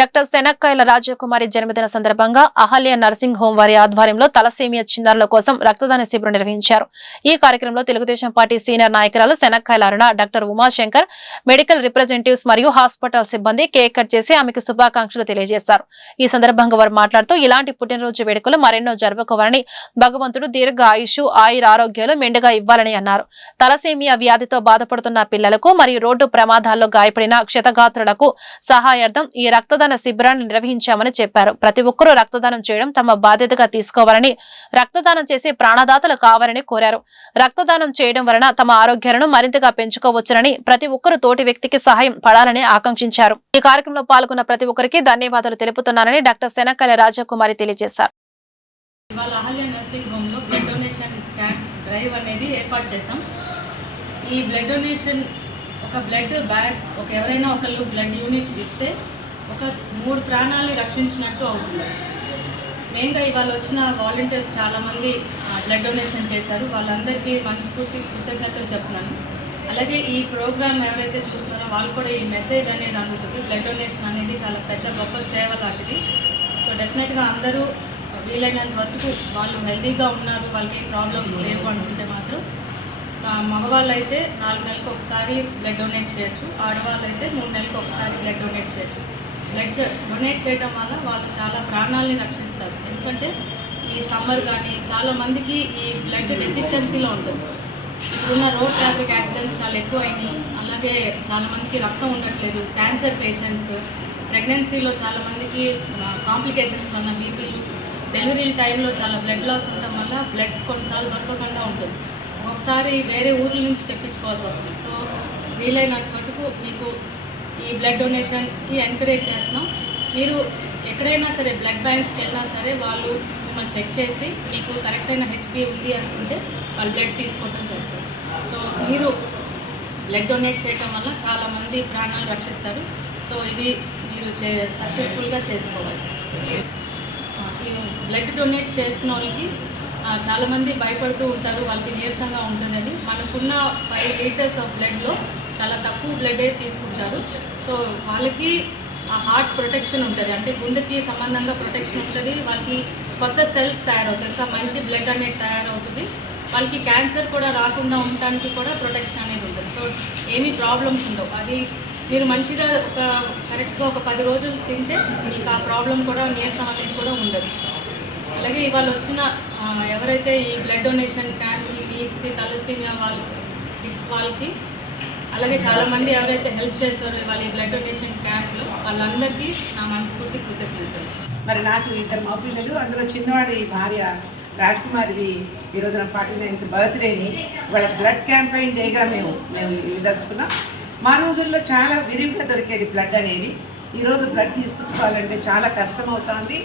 Doctor శనక్కాయల రాజకుమారి జన్మదిన సందర్భంగా Ahalya nursing home వారి ఆధ్వర్యంలో తలసేమియా చిన్నారుల కోసం రక్తదాన శిబిరం నిర్వహించారు. ఈ కార్యక్రమంలో తెలుగుదేశం పార్టీ సీనియర్ నాయకురాలు శనక్కాయల అరుణ, డాక్టర్ ఉమాశంకర్, మెడికల్ రిప్రజెంటేటివ్స్ మరియు హాస్పిటల్ సిబ్బంది కేక్ కట్ చేసి ఆమెకు శుభాకాంక్షలు తెలియజేశారు. ఈ సందర్భంగా వారు మాట్లాడుతూ ఇలాంటి పుట్టినరోజు వేడుకలు మరెన్నో జరుపుకోవాలని, భగవంతుడు దీర్ఘ ఆయుష్, ఆయురారోగ్యాలు మెండుగా ఇవ్వాలని అన్నారు. తలసేమియా వ్యాధితో బాధపడుతున్న పిల్లలకు మరియు రోడ్డు ప్రమాదాల్లో గాయపడిన క్షతగాత్రులకు సహాయార్థం ఈ రక్తదాన శిబిరాన్ని నిర్వహించామని చెప్పారు. ప్రతి ఒక్కరూ రక్తదానం చేయడం తమ బాధ్యతగా తీసుకోవాలని, రక్తదానం చేసి ప్రాణదాతలు కావాలని కోరారు. రక్తదానం చేయడం వలన తమ ఆరోగ్యాలను మరింతగా పెంచుకోవచ్చునని, ప్రతి ఒక్కరూ తోటి వ్యక్తికి సహాయం పడాలని ఆకాంక్షించారు. ఈ కార్యక్రమంలో పాల్గొన్న ప్రతి ఒక్కరికి ధన్యవాదాలు తెలుపుతున్నానని డాక్టర్ శనక్కాయల రాజకుమారి తెలియజేశారు. ఈ బ్లడ్ డొనేషన్ ఒక బ్లడ్ బ్యాగ్ ఎవరైనా ఒకళ్ళు బ్లడ్ యూనిట్ ఇస్తే ఒక 3 ప్రాణాలని రక్షించినట్టు అవుతుంది. మెయిన్గా ఇవాళ వచ్చిన వాలంటీర్స్ చాలామంది బ్లడ్ డొనేషన్ చేశారు. వాళ్ళందరికీ మనస్ఫూర్తి కృతజ్ఞతలు చెప్తున్నాను. అలాగే ఈ ప్రోగ్రామ్ ఎవరైతే చూస్తున్నారో వాళ్ళు కూడా ఈ మెసేజ్ అనేది అందుతుంది. బ్లడ్ డొనేషన్ అనేది చాలా పెద్ద గొప్ప సేవ లాంటిది. సో డెఫినెట్గా అందరూ వీలైనంత వరకు వాళ్ళు హెల్తీగా ఉన్నారు, వాళ్ళకి ఏ ప్రాబ్లమ్స్ లేవు అనుకుంటే మాత్రం మగవాళ్ళు అయితే 4 నెలలకు ఒకసారి బ్లడ్ డొనేట్ చేయొచ్చు, ఆడవాళ్ళు అయితే 3 నెలలకు ఒకసారి బ్లడ్ డొనేట్ చేయొచ్చు. బ్లడ్ డొనేట్ చేయడం వల్ల వాళ్ళు చాలా ప్రాణాలని రక్షిస్తారు. ఎందుకంటే ఈ సమ్మర్ కానీ చాలామందికి ఈ బ్లడ్ డెఫిషియన్సీలో ఉంటుంది. ఇప్పుడున్న రోడ్ ట్రాఫిక్ యాక్సిడెంట్స్ చాలా ఎక్కువ అయినాయి. అలాగే చాలామందికి రక్తం ఉండట్లేదు. క్యాన్సర్ పేషెంట్స్, ప్రెగ్నెన్సీలో చాలామందికి కాంప్లికేషన్స్ వల్ల బీపీలు, డెలివరీ టైంలో చాలా బ్లడ్ లాస్ ఉండడం వల్ల బ్లడ్స్ కొన్నిసార్లు దొరకకుండా ఉంటుంది. ఒకసారి వేరే ఊర్ల నుంచి తెప్పించుకోవాల్సి వస్తుంది. సో వీలైనంత మటుకు మీకు ఈ బ్లడ్ డొనేషన్కి ఎంకరేజ్ చేస్తున్నాం. మీరు ఎక్కడైనా సరే బ్లడ్ బ్యాంక్స్కి వెళ్ళినా సరే వాళ్ళు మిమ్మల్ని చెక్ చేసి మీకు కరెక్ట్ అయిన హెచ్బీ ఉంది అనుకుంటే వాళ్ళు బ్లడ్ తీసుకోవడం చేస్తారు. సో మీరు బ్లడ్ డొనేట్ చేయడం వల్ల చాలామంది ప్రాణాలు రక్షిస్తారు. సో ఇది మీరు సక్సెస్ఫుల్గా చేసుకోవాలి. ఈ బ్లడ్ డొనేట్ చేసిన వాళ్ళకి చాలామంది భయపడుతూ ఉంటారు, వాళ్ళకి నీరసంగా ఉంటుందని. మనకున్న 5 లీటర్స్ ఆఫ్ బ్లడ్లో చాలా తక్కువ బ్లడే తీసుకుంటారు. సో వాళ్ళకి ఆ హార్ట్ ప్రొటెక్షన్ ఉంటుంది, అంటే గుండెకి సంబంధంగా ప్రొటెక్షన్ ఉంటుంది. వాళ్ళకి కొత్త సెల్స్ తయారవుతాయి, ఇంకా మంచి బ్లడ్ అనేది తయారవుతుంది. వాళ్ళకి క్యాన్సర్ కూడా రాకుండా ఉండటానికి కూడా ప్రొటెక్షన్ అనేది ఉంటుంది. సో ఏమీ ప్రాబ్లమ్స్ ఉండవు. అది మీరు మంచిగా కరెక్ట్గా ఒక 10 రోజులు తింటే మీకు ఆ ప్రాబ్లం కూడా, నీరసం అనేది కూడా ఉండదు. అలాగే ఇవాళ వచ్చిన ఎవరైతే ఈ బ్లడ్ డొనేషన్ క్యాంప్కి నీడ్స్, తలసేమియా వాళ్ళకి అలాగే చాలామంది ఎవరైతే హెల్ప్ చేస్తారో ఇవాళ ఈ బ్లడ్ డొనేషన్ క్యాంప్లో వాళ్ళందరికీ నా మనస్ఫూర్తి కృతజ్ఞతలు. మరి నాకు 2 మగపిల్లలు, అందులో చిన్నవాడి భార్య రాజకుమారిది ఈరోజున 49th బర్త్డేని వాళ్ళ బ్లడ్ క్యాంపెయిన్ డేగా మేము దలుచుకున్నాం. మా రోజుల్లో చాలా విరివిగా దొరికేది బ్లడ్ అనేది. ఈరోజు బ్లడ్ తీసుకొచ్చుకోవాలంటే చాలా కష్టం అవుతుంది.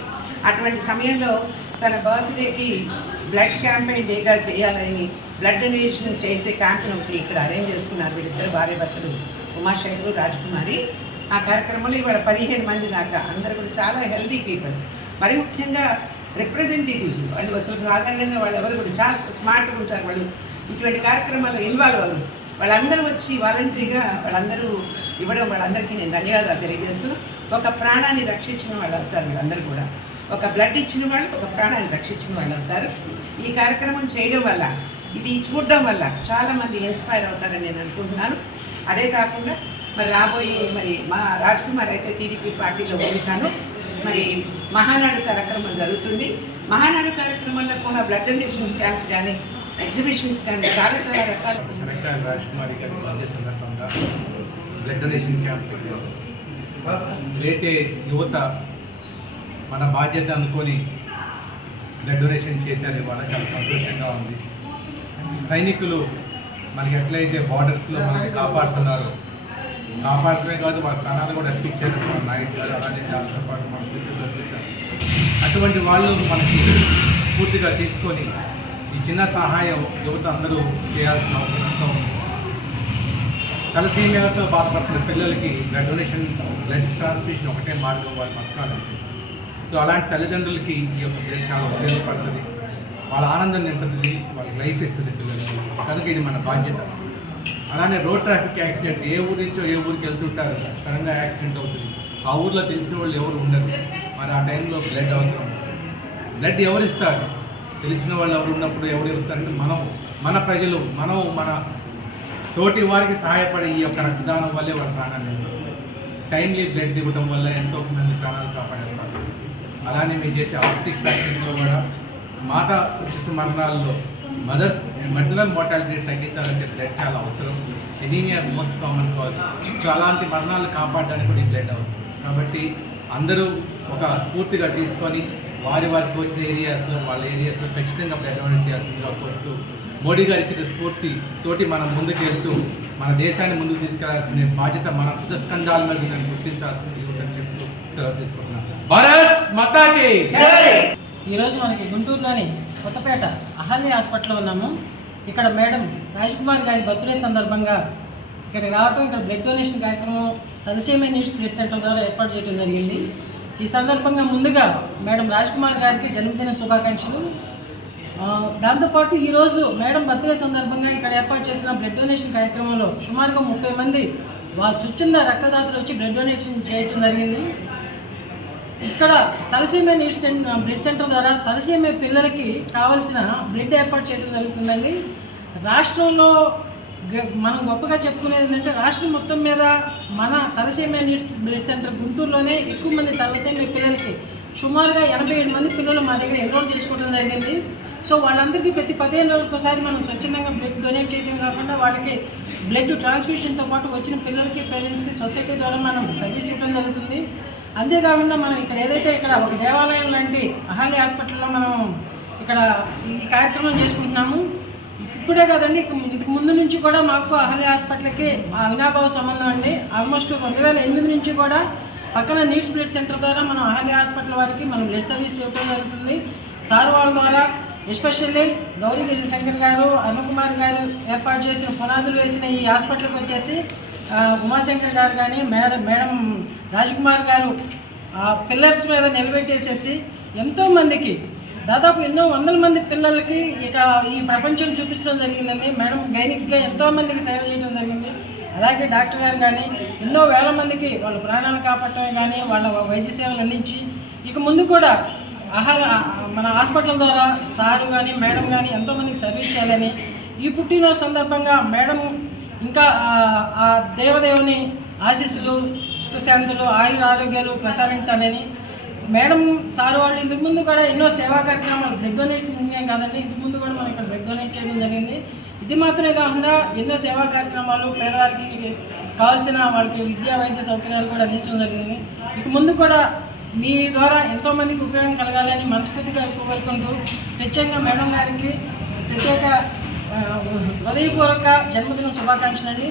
అటువంటి సమయంలో తన బర్త్డేకి బ్లడ్ క్యాంపెయిన్ డేగా చేయాలని బ్లడ్ డొనేషన్ చేసే క్యాంపెయిన్ ఒకటి ఇక్కడ అరేంజ్ చేసుకున్నారు వీళ్ళిద్దరు భార్యాభర్తలు, ఉమాశంకర్, రాజకుమారి. ఆ కార్యక్రమంలో ఇవాళ 15 మంది దాకా, అందరూ కూడా చాలా హెల్తీ పీపుల్. మరి ముఖ్యంగా రిప్రజెంటేటివ్స్ వాళ్ళు అసలు సాధారణంగా వాళ్ళు ఎవరు కూడా చాలా స్మార్ట్గా ఉంటారు. వాళ్ళు ఇటువంటి కార్యక్రమాల్లో ఇన్వాల్వ్ అవ్వరు. వాళ్ళందరూ వచ్చి వాలంటరీగా వాళ్ళందరూ ఇవ్వడం, వాళ్ళందరికీ నేను ధన్యవాదాలు తెలియజేస్తున్నాను. ఒక ప్రాణాన్ని రక్షించిన వాళ్ళు అవుతారు వీళ్ళందరూ కూడా. ఒక బ్లడ్ ఇచ్చిన వాళ్ళు ఒక ప్రాణాన్ని రక్షించిన వాళ్ళు అవుతారు. ఈ కార్యక్రమం చేయడం వల్ల, ఇది చూడడం వల్ల చాలామంది ఇన్స్పైర్ అవుతారని నేను అనుకుంటున్నాను. అదే కాకుండా మరి రాబోయే మా రాజ్కుమార్ అయితే టీడీపీ పార్టీలో ఉంటాను. మరి మహానాడు కార్యక్రమం జరుగుతుంది. మహానాడు కార్యక్రమంలో కూడా బ్లడ్ డొనేషన్ క్యాంప్స్ కానీ, ఎగ్జిబిషన్స్ కానీ చాలా రకాల. శనక్కాయల రాజకుమారి గారి బర్త్డే సందర్భంగా బ్లడ్ డొనేషన్ క్యాంప్ ఏదైతే యువత మన బాధ్యత అనుకొని బ్లడ్ డొనేషన్ చేశారు, ఇవాళ చాలా సంతోషంగా ఉంది. సైనికులు మనకి ఎట్లయితే బార్డర్స్లో మనకి కాపాడుతున్నారో, కాపాడటమే కాదు వాళ్ళ ప్రాణాలు కూడా అర్పించారు మన నాయకులు గారు. అలానే దాంతో పాటు మన స్పీకర్లో చేశారు. అటువంటి వాళ్ళు మనకి స్ఫూర్తిగా తీసుకొని ఈ చిన్న సహాయం యువత అందరూ చేయాల్సిన అవసరంతో ఉంది. తలసేమియాతో బాధపడుతున్న పిల్లలకి బ్లడ్ డొనేషన్, బ్లడ్ ట్రాన్స్ఫ్యూషన్ ఒకటే మార్గం వాళ్ళు బతకాలంటే. సో అలాంటి తల్లిదండ్రులకి ఈ యొక్క బ్లడ్ చాలా ఉపయోగపడుతుంది. వాళ్ళ ఆనందం నింపుతుంది, వాళ్ళకి లైఫ్ ఇస్తుంది పిల్లలకి. కనుక ఇది మన బాధ్యత. అలానే రోడ్ ట్రాఫిక్ యాక్సిడెంట్, ఏ ఊరి నుంచో ఏ ఊరికి వెళ్తుంటారు, సడన్గా యాక్సిడెంట్ అవుతుంది. ఆ ఊర్లో తెలిసిన వాళ్ళు ఎవరు ఉండరు. మరి ఆ టైంలో బ్లడ్ అవసరం. బ్లడ్ ఎవరు ఇస్తారు? తెలిసిన వాళ్ళు ఎవరు ఉన్నప్పుడు ఎవరు ఇస్తారంటే మన ప్రజలు, మన తోటి వారికి సహాయపడే ఈ యొక్క రక్తదానం వల్లే వాళ్ళ ప్రాణాలు నిలబడతాయి. టైమ్లీ బ్లడ్ ఇవ్వడం వల్ల ఎంతో మంది ప్రాణాలు కాపాడే అవకాశం. అలానే మేము చేసే ఆబ్స్టిక్ ప్రాక్టీస్లో కూడా మాతా శిశు మరణాల్లో మెటర్నల్ మోర్టాలిటీ తగ్గించాలంటే బ్లడ్ చాలా అవసరం. Anaemia most common cause. So అలాంటి మరణాలు కాపాడడానికి కూడా ఈ బ్లడ్ అవసరం. కాబట్టి అందరూ ఒక స్ఫూర్తిగా తీసుకొని వారి వచ్చిన వాళ్ళ ఏరియాస్లో ఖచ్చితంగా బ్లడ్ డొనేట్ చేయాల్సిందిగా కోరుతూ, మోడీ గారు ఇచ్చిన స్ఫూర్తి తోటి మనం ముందుకు వెళ్తూ మన దేశాన్ని ముందుకు తీసుకెళ్లాల్సిన బాధ్యత మన స్కంధాల మీద నేను గుర్తించాల్సింది ఉందని చెప్తూ సెలవు తీసుకుంటున్నాను. భారత్ మాతాకి జై. ఈరోజు మనకి గుంటూరులోని కొత్తపేట అహల్య హాస్పిటల్లో ఉన్నాము. ఇక్కడ మేడం రాజ్కుమార్ గారి బర్త్డే సందర్భంగా ఇక్కడికి రావడం, ఇక్కడ బ్లడ్ డొనేషన్ కార్యక్రమం తలసేమియా నీడ్స్ బ్లడ్ సెంటర్ ద్వారా ఏర్పాటు చేయడం జరిగింది. ఈ సందర్భంగా ముందుగా మేడం రాజ్కుమార్ గారికి జన్మదిన శుభాకాంక్షలు. దాంతోపాటు ఈరోజు మేడం బర్త్డే సందర్భంగా ఇక్కడ ఏర్పాటు చేసిన బ్లడ్ డొనేషన్ కార్యక్రమంలో సుమారుగా 30 మంది స్వచ్ఛంద రక్తదాతలు వచ్చి బ్లడ్ డొనేషన్ చేయడం జరిగింది. ఇక్కడ తలసేమియా నీడ్స్ బ్లడ్ సెంటర్ ద్వారా తలసేమియా పిల్లలకి కావలసిన బ్లడ్ ఏర్పాటు చేయడం జరుగుతుందండి. రాష్ట్రంలో మనం గొప్పగా చెప్పుకునేది ఏంటంటే రాష్ట్రం మొత్తం మీద మన తలసేమియా నీడ్స్ బ్లడ్ సెంటర్ గుంటూరులోనే ఎక్కువ మంది తలసేమియా పిల్లలకి సుమారుగా 87 మంది పిల్లలు మా దగ్గర ఎన్రోల్ చేసుకోవడం జరిగింది. సో వాళ్ళందరికీ ప్రతి 15 రోజులకు ఒకసారి మనం స్వచ్ఛందంగా బ్లడ్ డొనేట్ చేయడం కాకుండా వాళ్ళకి బ్లడ్ ట్రాన్స్ఫ్యూషన్తో పాటు వచ్చిన పిల్లలకి పేరెంట్స్కి సొసైటీ ద్వారా మనం సర్వీస్ ఇవ్వడం జరుగుతుంది. అంతేకాకుండా మనం ఇక్కడ ఒక దేవాలయం లాంటి అహల్య హాస్పిటల్లో మనం ఇక్కడ ఈ కార్యక్రమం చేసుకుంటున్నాము. ఇప్పుడే కదండి, ఇంతకు ముందు నుంచి కూడా మాకు అహల్య హాస్పిటల్కి అవినాభావ సంబంధం అండి. ఆల్మోస్ట్ 2008 నుంచి కూడా పక్కన నీడ్స్ బ్లడ్ సెంటర్ ద్వారా మనం అహల్య హాస్పిటల్ వారికి మనం బ్లడ్ సర్వీస్ ఇవ్వడం జరుగుతుంది. సార్ వాళ్ళ ద్వారా ఎస్పెషల్లీ గౌరీ శంకర్ గారు, అరుణకుమార్ గారు ఏర్పాటు చేసిన పునాదులు వేసిన ఈ హాస్పిటల్కి వచ్చేసి ఉమాశంకర్ గారు కానీ మేడం రాజ్కుమార్ గారు పిల్లర్స్ మీద నిలబెట్టేసేసి ఎంతోమందికి దాదాపు ఎన్నో వందల మంది పిల్లలకి ఇక ఈ ప్రపంచం చూపించడం జరిగిందండి. మేడం గైనిక్గా ఎంతోమందికి సేవ చేయడం జరిగింది. అలాగే డాక్టర్ గారు కానీ ఎన్నో వేల మందికి వాళ్ళ ప్రాణాలు కాపాడటమే కానీ వాళ్ళ వైద్య సేవలు అందించి ఇక ముందు కూడా మన హాస్పిటల్ ద్వారా సారు కానీ మేడం కానీ ఎంతోమందికి సర్వీస్ చేయాలని ఈ పుట్టినరోజు సందర్భంగా మేడం ఇంకా ఆ దేవదేవుని ఆశీస్సులు, సుఖశాంతులు, ఆయుర ఆరోగ్యాలు ప్రసాదించాలని మేడం సారు వాళ్ళు ఇంతకుముందు కూడా ఎన్నో సేవా కార్యక్రమాలు బ్లడ్ డొనేషన్ కాదండి, ఇంతకుముందు కూడా మనం ఇక్కడ బ్లడ్ డొనేట్ చేయడం జరిగింది. ఇది మాత్రమే కాకుండా ఎన్నో సేవా కార్యక్రమాలు పేదవారికి కావాల్సిన వాళ్ళకి విద్యా వైద్య సౌకర్యాలు కూడా అందించడం జరిగింది. ఇక ముందు కూడా మీ ద్వారా ఎంతోమందికి ఉపయోగం కలగాలని మనస్ఫూర్తిగా కోరుకుంటూ ప్రత్యేకంగా మేడం గారికి ప్రత్యేక హృదయపూర్వక జన్మదిన శుభాకాంక్షలు అండి.